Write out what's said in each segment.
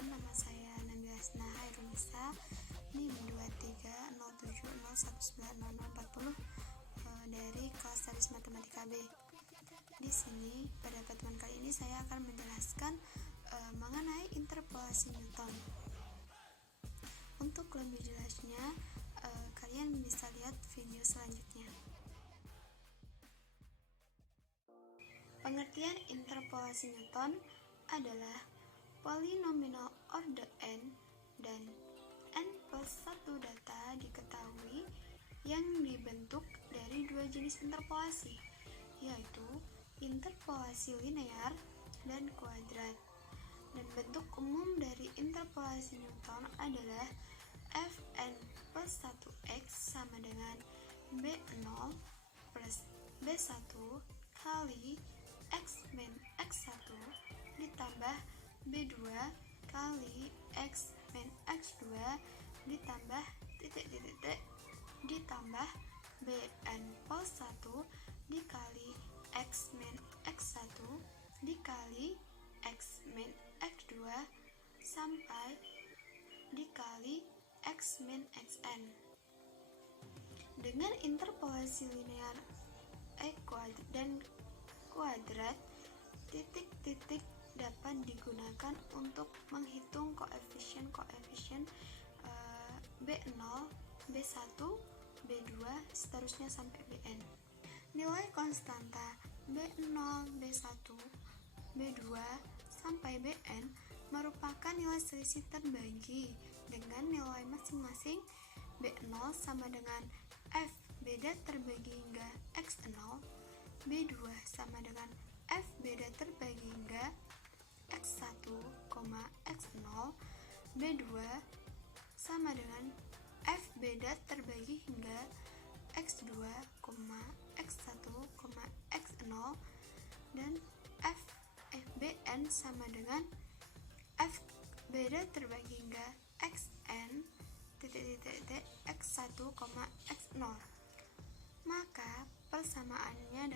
Perkenalkan, nama saya Nabila Hasna Hairunisa, NIM 23070190040 dari kelas Statis Matematika B. Di sini pada pertemuan kali ini saya akan menjelaskan mengenai interpolasi Newton. Untuk lebih jelasnya, kalian bisa lihat video selanjutnya. Pengertian interpolasi Newton adalah polinomial order n dan n+1 data diketahui yang dibentuk dari dua jenis interpolasi, yaitu interpolasi linear dan kuadrat. Dan bentuk umum dari interpolasi Newton adalah fn plus 1x sama dengan b0 plus b1 kali x min x1 ditambah b2 kali x min x2 ditambah titik-titik ditambah bn plus 1 dikali x min x1 dikali x min x2 sampai dikali x min xn. Dengan interpolasi linear dan kuadrat, titik-titik dapat digunakan untuk menghitung koefisien B0, B1, B2, seterusnya sampai Bn. Nilai konstanta B0, B1, B2, sampai Bn merupakan nilai selisih terbagi dengan nilai masing-masing. B0 sama dengan F beda terbagi hingga X0, B2 sama dengan F beda terbagi hingga X1, X0, B2 sama dengan F beda terbagi hingga X2, X1, X0, dan Bn sama dengan F beda terbagi hingga Xn, X1, X0. Maka persamaannya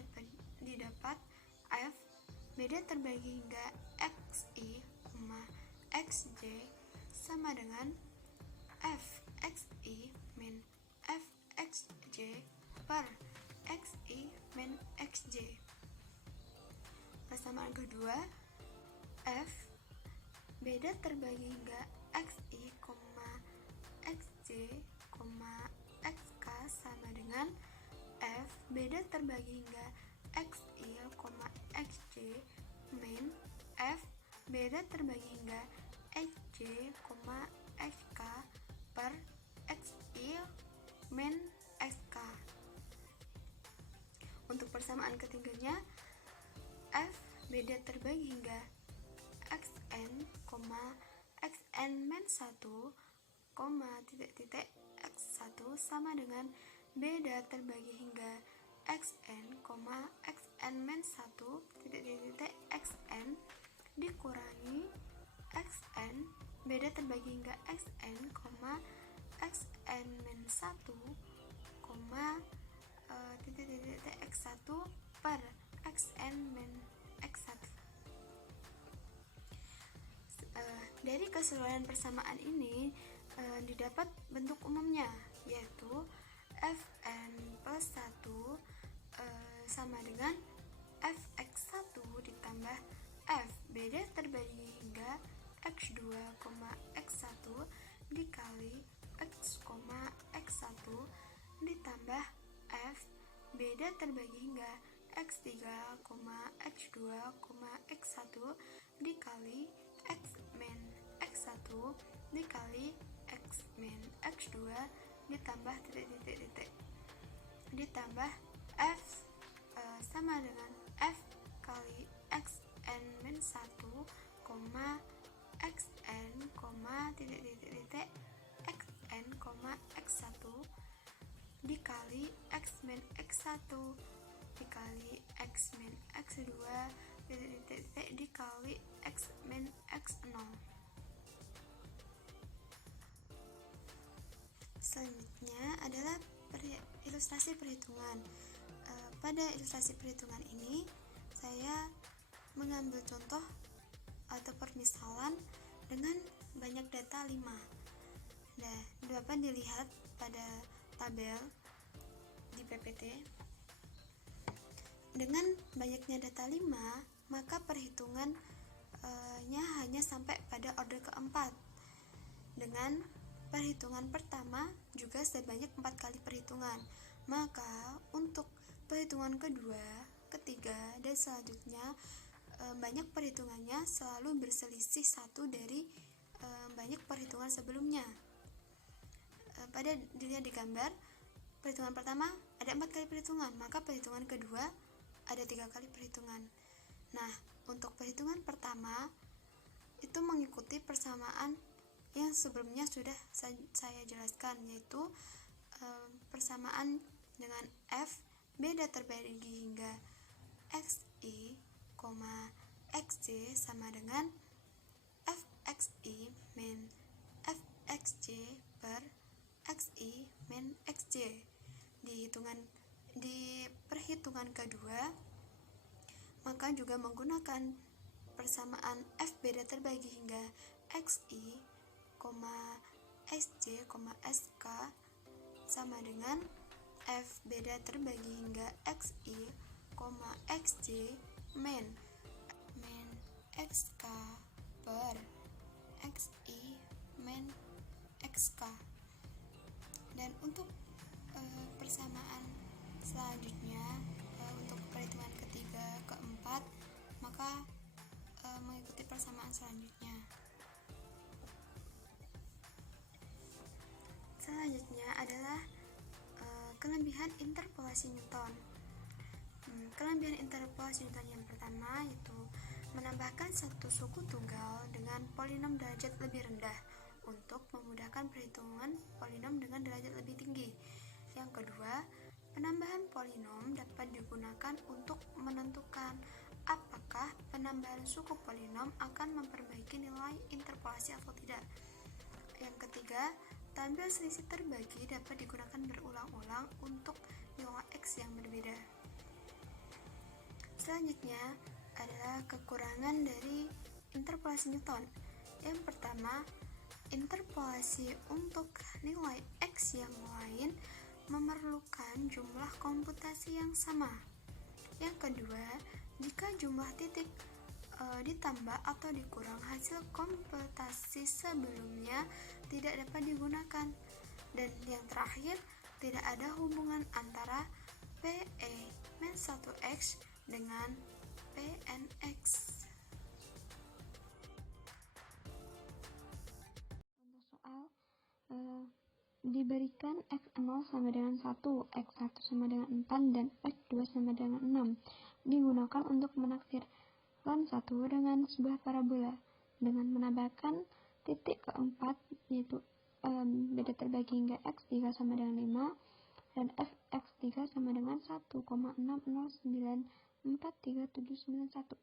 didapat F beda terbagi hingga Xi, Xj sama dengan F Xi min F Xj per Xi min Xj. Persamaan kedua, F beda terbagi hingga Xi, Xj, Xk sama dengan F beda terbagi hingga Xi, Xj min F beda terbagi hingga Xj, Xk per Xi min Xk. Untuk persamaan ketiganya, F beda terbagi hingga Xn, Xn min 1, X1 sama dengan beda terbagi hingga Xn, Xn min 1, Xn dikurangi Xn beda terbagi hingga Xn, Xn min 1, X1 per Xn min X1. Dari keseluruhan persamaan ini didapat bentuk umumnya, yaitu Fn plus 1 sama dengan Fx1 ditambah F beda terbagi hingga X2, X1 dikali X, X1 ditambah F beda terbagi hingga X3, X2, X1 dikali X min X1 dikali X min X2 ditambah titik-titik ditambah F sama dengan F kali Xn min 1, Xn, titik-titik Xn, X1 dikali X min X1 dikali X min X2 titik-titik dikali X min X0. Selanjutnya adalah ilustrasi perhitungan. Pada ilustrasi perhitungan ini saya mengambil contoh atau permisalan dengan banyak data 5. Nah, dapat dilihat pada tabel di PPT. Dengan banyaknya data 5, maka perhitungannya hanya sampai pada order keempat. Dengan perhitungan pertama juga sebanyak 4 kali perhitungan. Maka untuk perhitungan kedua, ketiga, dan selanjutnya banyak perhitungannya selalu berselisih satu dari banyak perhitungan sebelumnya. Pada dilihat di gambar, perhitungan pertama ada 4 kali perhitungan, maka perhitungan kedua ada 3 kali perhitungan. Nah, untuk perhitungan pertama itu mengikuti persamaan yang sebelumnya sudah saya jelaskan, yaitu persamaan dengan F beda terbagi hingga XI, XJ sama dengan FXI min FXJ per XI min XJ. Di perhitungan kedua, maka juga menggunakan persamaan F beda terbagi hingga XI, XJ, SK sama dengan F beda terbagi hingga XI, XJ min XK per XI min XK. Dan untuk persamaan selanjutnya, untuk perhitungan ketiga, keempat, maka mengikuti persamaan selanjutnya. Selanjutnya adalah kelebihan interpolasi Newton. Kelebihan interpolasi Newton yang pertama yaitu menambahkan satu suku tunggal dengan polinom derajat lebih rendah untuk memudahkan perhitungan polinom dengan derajat lebih tinggi. Yang kedua, penambahan polinom dapat digunakan untuk menentukan apakah penambahan suku polinom akan memperbaiki nilai interpolasi atau tidak. Yang ketiga, tabel selisih terbagi dapat digunakan berulang-ulang untuk nilai X yang berbeda. Selanjutnya adalah kekurangan dari interpolasi Newton. Yang pertama, interpolasi untuk nilai X yang lain memerlukan jumlah komputasi yang sama. Yang kedua, jika jumlah titik ditambah atau dikurang, hasil komputasi sebelumnya tidak dapat digunakan. Dan yang terakhir, tidak ada hubungan antara PE min 1X dengan PNX. Untuk soal diberikan X0 sama dengan 1, X1 sama dengan 4, dan X2 sama dengan 6 digunakan untuk menaksir line 1 dengan sebuah parabola dengan menambahkan titik keempat, yaitu beda terbagi hingga X3 sama dengan 5 dan Fx3 sama dengan 1,6094371.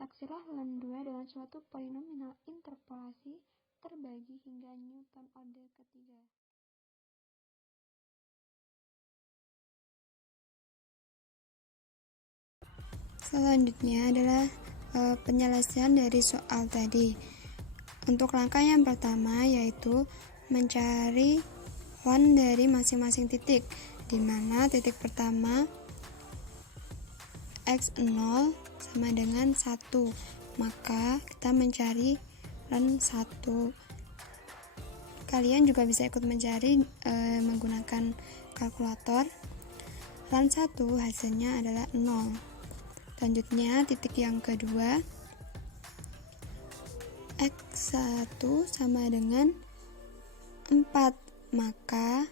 Taksirlah line 2 dengan suatu polinomial interpolasi terbagi hingga Newton order ketiga. Selanjutnya adalah penyelesaian dari soal tadi. Untuk langkah yang pertama yaitu mencari line dari masing-masing titik, di mana titik pertama X0 sama dengan 1, maka kita mencari line 1. Kalian juga bisa ikut mencari menggunakan kalkulator. Line 1 hasilnya adalah 0. Selanjutnya titik yang kedua X1 sama dengan 4, maka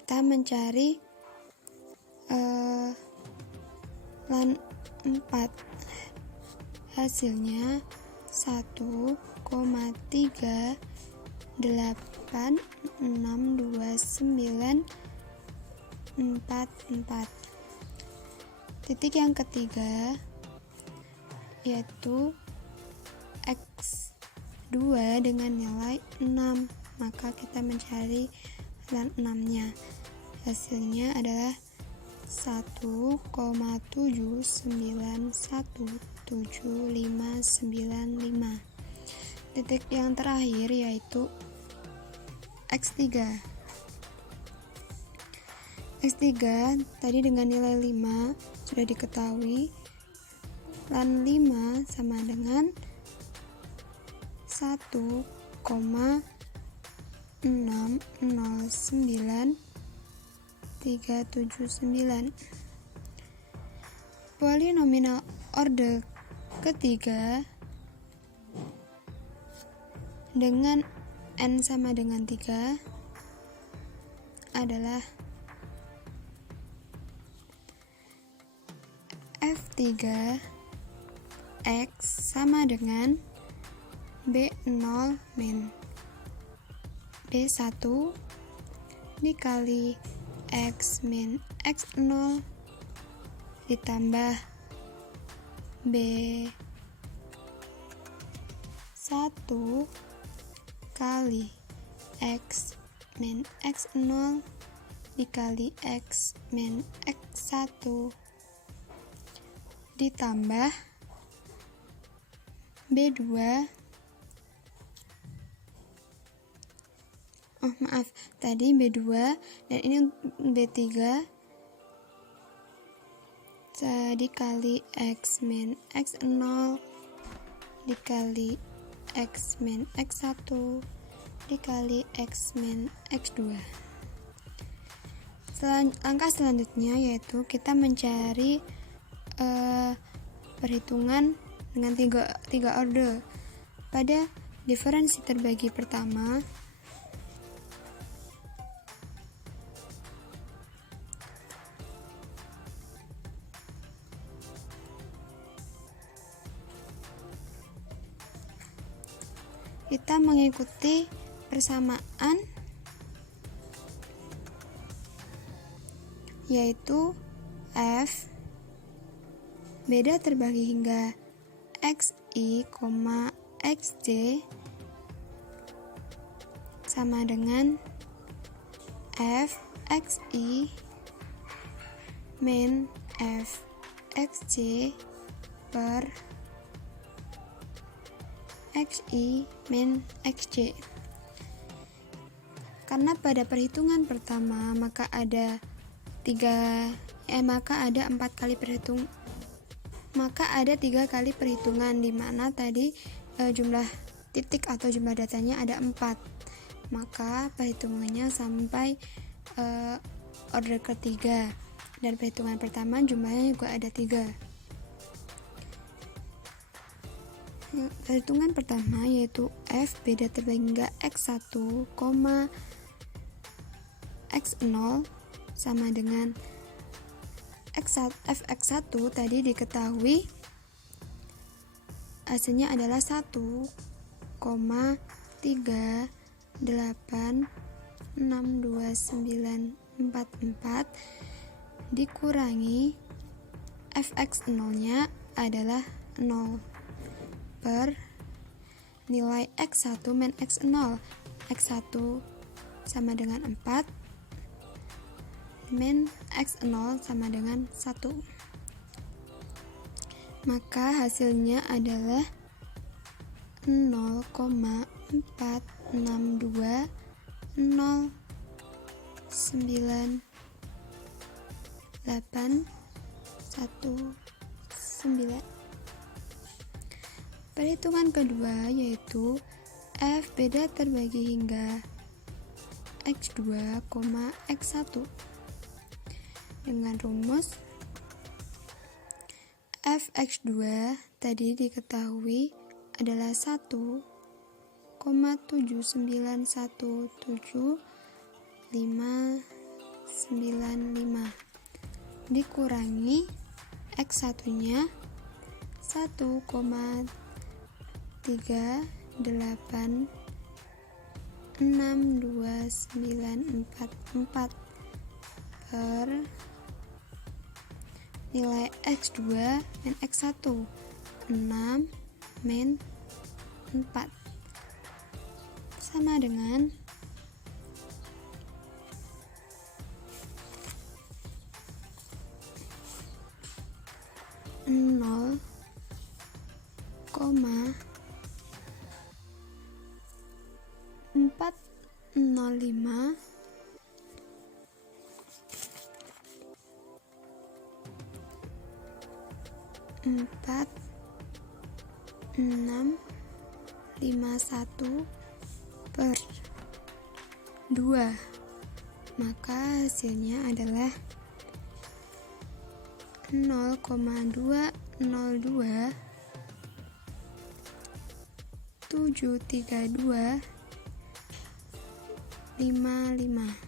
kita mencari line 4, hasilnya 1,386294. Titik yang ketiga yaitu X2 dengan nilai 6, maka kita mencari line 6-nya. Hasilnya adalah 1,791755. titik yang terakhir yaitu X3. X3 tadi dengan nilai 5 sudah diketahui, dan 5 sama dengan 1,609379. Polinomial order ketiga dengan n sama dengan 3 adalah F3 X sama dengan B0 min B1 dikali X min X0 ditambah B1 kali X min X0 dikali X min X1 ditambah B2 tadi B2 dan ini B3 dikali X min X0 dikali X min X1 dikali X min X2. Langkah selanjutnya yaitu kita mencari perhitungan dengan tiga order. Pada diferensi terbagi pertama, kita mengikuti persamaan yaitu F beda terbagi hingga XI, XJ sama dengan F XI min F XJ per XI min XJ. Karena pada perhitungan pertama maka ada 4 kali perhitungan. Maka ada 3 kali perhitungan, di mana tadi jumlah titik atau jumlah datanya ada 4. Maka perhitungannya sampai order ketiga, dan perhitungan pertama jumlahnya juga ada 3. Perhitungan pertama yaitu F beda terbagi hingga X1, X0 sama dengan Fx1 tadi diketahui hasilnya adalah 1,386294 dikurangi Fx0 nya adalah 0 per nilai X1 min X0. X1 sama dengan 4 min X0 sama dengan 1. Maka hasilnya adalah 0,462819. Perhitungan kedua yaitu F beda terbagi hingga X2, X1 dengan rumus Fx2 tadi diketahui adalah 1,79175995 dikurangi X1 nya 1,386294 per nilai X2 min X1 6 min 4 sama dengan 0,0 4,651 per 2, maka hasilnya adalah 0,202,732,55.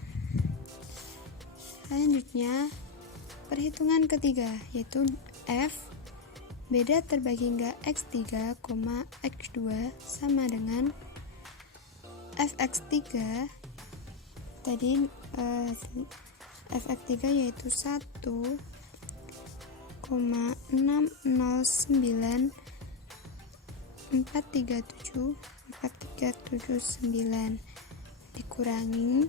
Selanjutnya perhitungan ketiga, yaitu F beda terbagi hingga X3, X2 sama dengan Fx3 tadi Fx3 yaitu 1,609,437,439 dikurangi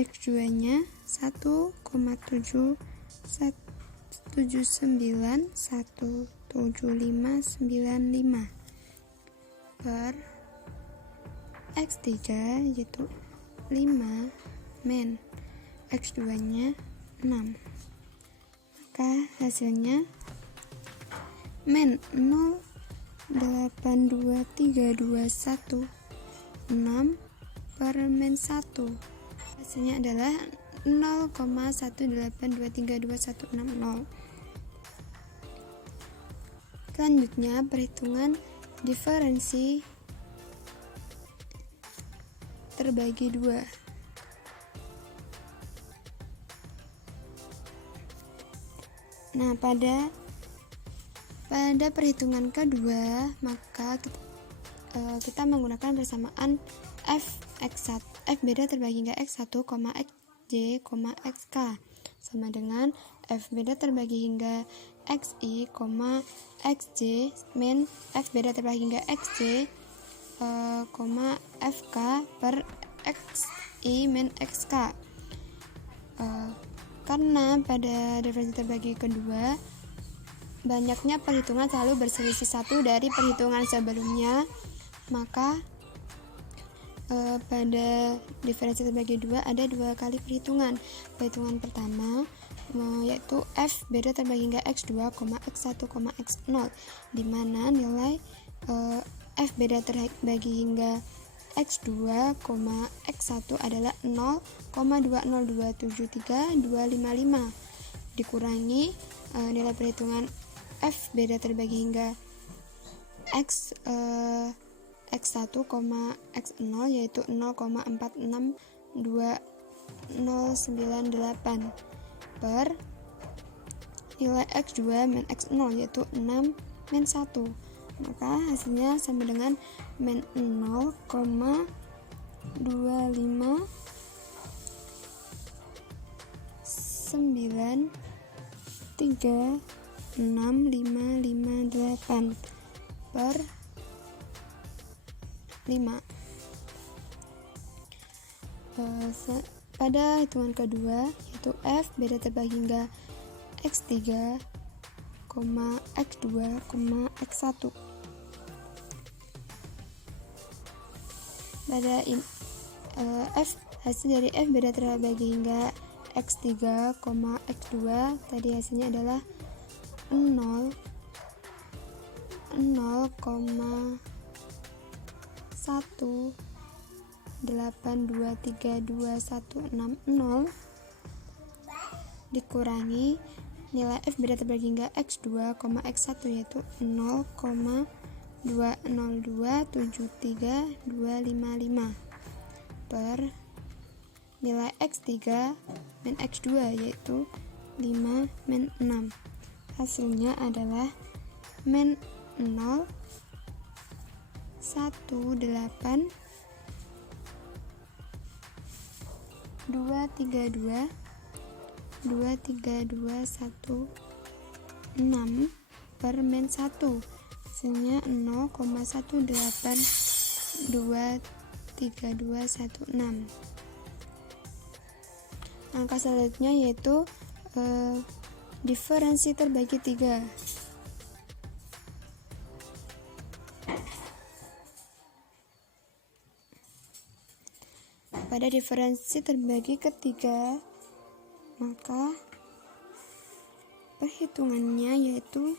X2 nya 1,7917595 per X3 yaitu 5 min X2 nya 6, maka hasilnya min 0,82321 6 per min 1, hasilnya adalah 0,1823216. Selanjutnya perhitungan diferensi terbagi 2. Nah, pada perhitungan kedua, maka kita menggunakan persamaan Fx1, F beda terbagi hingga X1, Xj, Xk sama dengan F beda terbagi hingga Xi, Xj min F beda terbagi hingga Xj, Fk per Xi min Xk. Karena pada diferensi terbagi kedua banyaknya perhitungan selalu berselisih satu dari perhitungan sebelumnya, maka pada diferensi terbagi dua ada 2 kali perhitungan. Perhitungan pertama yaitu F beda terbagi hingga X2, X1, X0 di mana nilai F beda terbagi hingga X2, X1 adalah 0,20273,255 dikurangi nilai perhitungan F beda terbagi hingga X1, X0 yaitu 0,462098 per nilai X2 min X0 yaitu 6 min 1, maka hasilnya sama dengan min 0,259365558 per 5. Pada hitungan kedua yaitu F beda terbagi hingga X3, X2, X1. Pada F hasil dari F beda terbagi hingga X3, X2 tadi hasilnya adalah 0,1823260 dikurangi nilai F beda terbagi hingga X2, X1 yaitu 0,20273,255 per nilai X3 min X2 yaitu 5 min 6, hasilnya adalah min 0,1822321 per min 1, hasilnya 0,1823216. Angka selanjutnya yaitu diferensi terbagi 3. Pada diferensi terbagi ketiga, maka perhitungannya yaitu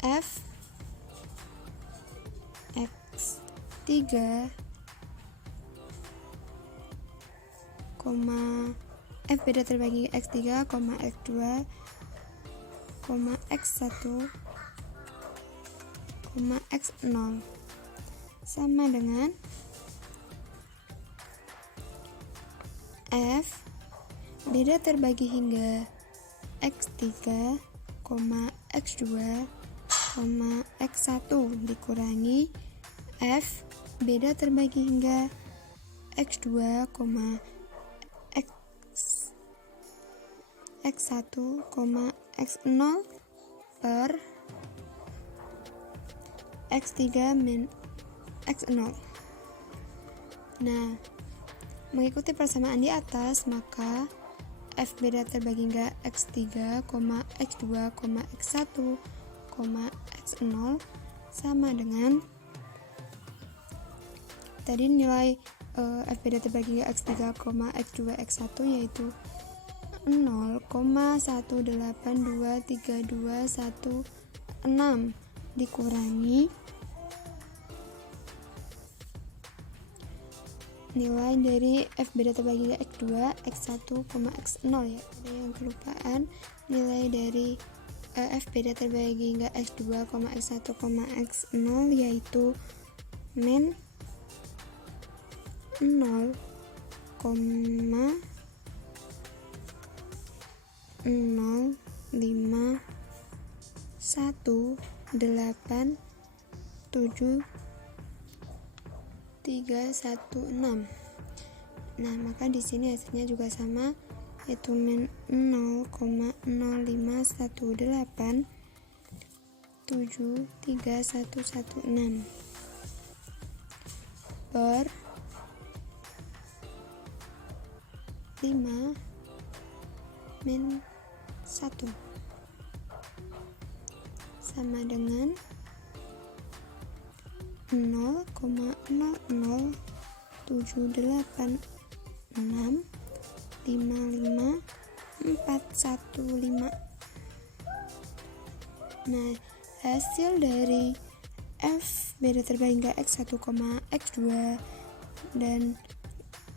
F X3, F beda terbagi X3, X2, X1, X0 sama dengan F beda terbagi hingga X3, X2, X1 dikurangi F beda terbagi hingga X2, X1, X0 per X3 min X0. Nah, mengikuti persamaan di atas, maka F beda terbagi hingga X3, X2, X1, X0 sama dengan tadi nilai F beda terbagi hingga X3, X2, X1 yaitu 0,1823216 dikurangi nilai dari F beda terbagi hingga X2, X1, X0 ya. Ada yang kelupaan nilai dari F beda terbagi hingga X2, X1, X0 yaitu min 0,05187316. Nah, maka di sini hasilnya juga sama, yaitu min 0,051873116 per 5 min 1 sama dengan 0,00786555415. Nah, hasil dari F beda terbagi hingga X1, X2 dan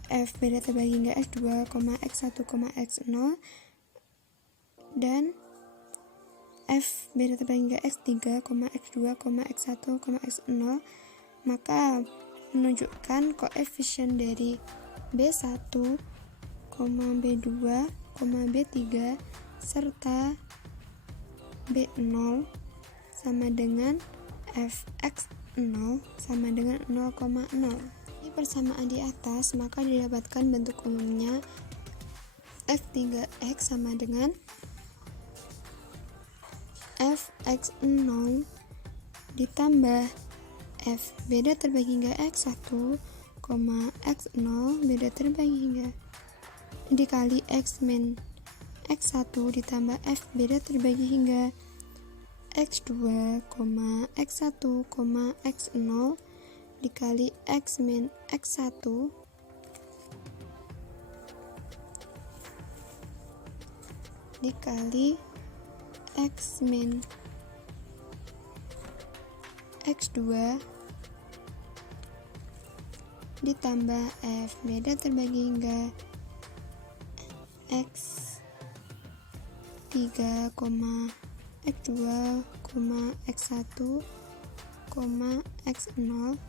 F beda terbagi hingga X2, X1, X0 dan F beda terbagi hingga X3, X2, X1, X0 maka menunjukkan koefisien dari B1, B2, B3 serta B0 sama dengan Fx0 sama dengan 0,0. Di persamaan di atas maka didapatkan bentuk umumnya F3x sama dengan Fx0 ditambah F beda terbagi hingga X1, X0 beda terbagi hingga dikali X min X1 ditambah F beda terbagi hingga X2, X1, X0 dikali X min X1 dikali X min X2 ditambah F beda terbagi hingga X3, X2, X1, X0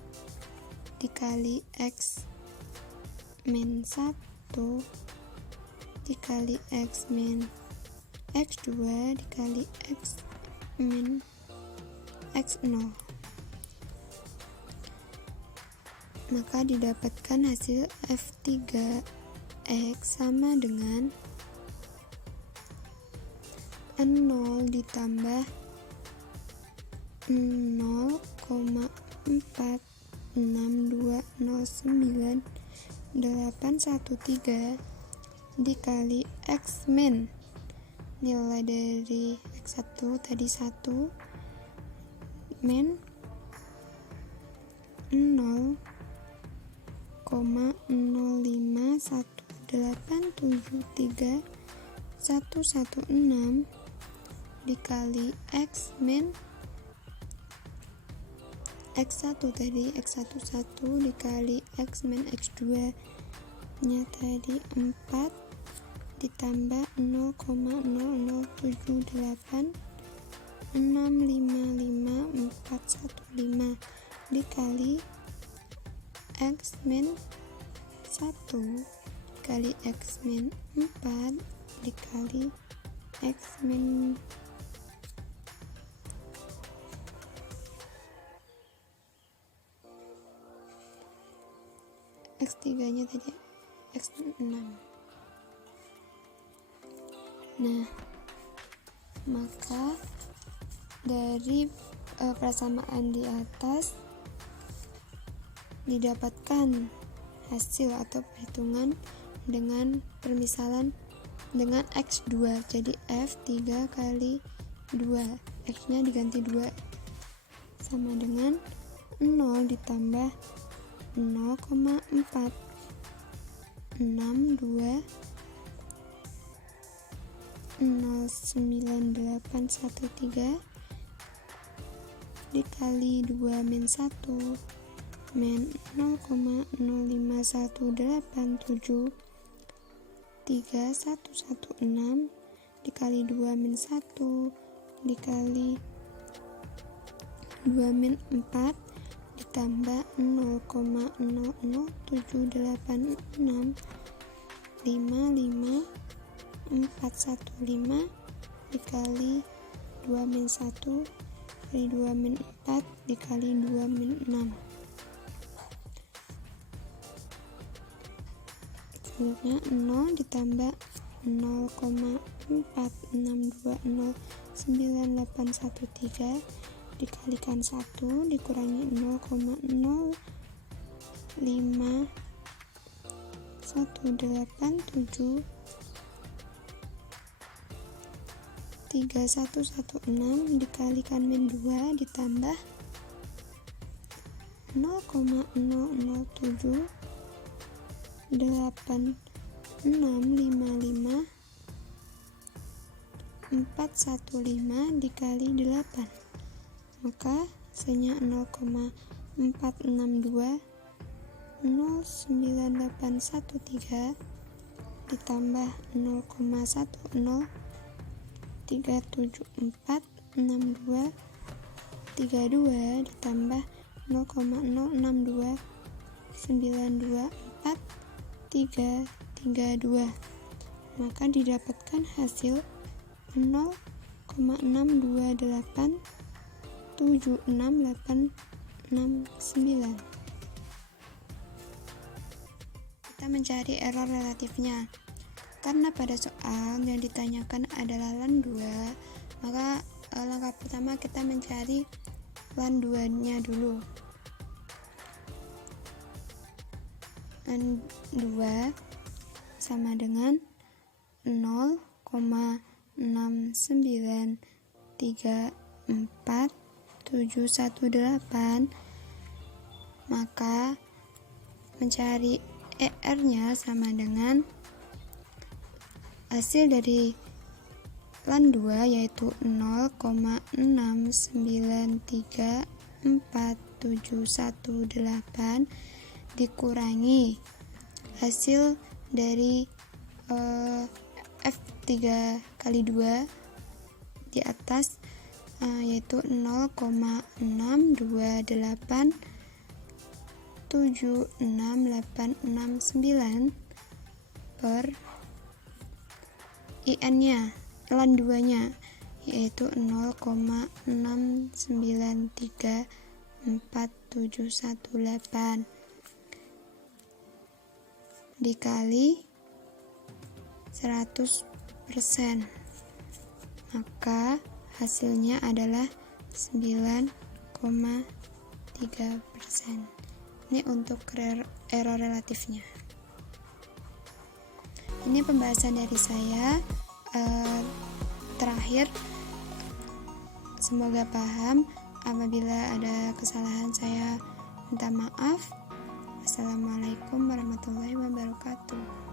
dikali X min 1 dikali X min X2 dikali X min X0 maka didapatkan hasil F3x sama dengan 0 ditambah 0,46209813 dikali X min nilai dari X1 tadi 1 min 0,051873116 dikali X min X1 tadi X11 dikali X min X2 nya tadi 4 ditambah 0,0078655 415 dikali X min 1 dikali X min 4 dikali X min X3 nya tadi X6. Nah, maka dari persamaan di atas didapatkan hasil atau perhitungan dengan permisalan dengan X2. Jadi F3 kali 2, X nya diganti 2 sama dengan 0 ditambah 0,462 09813 dikali 2 min 1 min 0,05187 3116 dikali 2 min 1 dikali 2 min 4 ditambah 0,00786 55415 dikali 2 min 1 dikali 2 min 4 dikali 2 min 6. Selanjutnya 0 ditambah 0,46209813 dikalikan 1 dikurangi 0,05187 3116 dikalikan min 2 ditambah 0,007 8655 415 dikali 8, maka hasilnya 0,462 09813 ditambah 0,1037462 32 ditambah 0,062 924 332, maka didapatkan hasil 0,6287689. Kita mencari error relatifnya. Karena pada soal yang ditanyakan adalah LAN 2, maka langkah pertama kita mencari LAN 2-nya dulu. LAN 2 sama dengan 0,6934718, maka mencari ER-nya sama dengan hasil dari LAN 2 yaitu 0,6934718 dikurangi hasil dari F3 kali 2 di atas yaitu 0,6287689 per IN-nya LAN 2-nya yaitu 0,6934718 dikali 100%, maka hasilnya adalah 9,3%. Ini untuk error relatifnya. Ini pembahasan dari saya. Terakhir, semoga paham. Apabila ada kesalahan saya minta maaf. Assalamualaikum warahmatullahi wabarakatuh.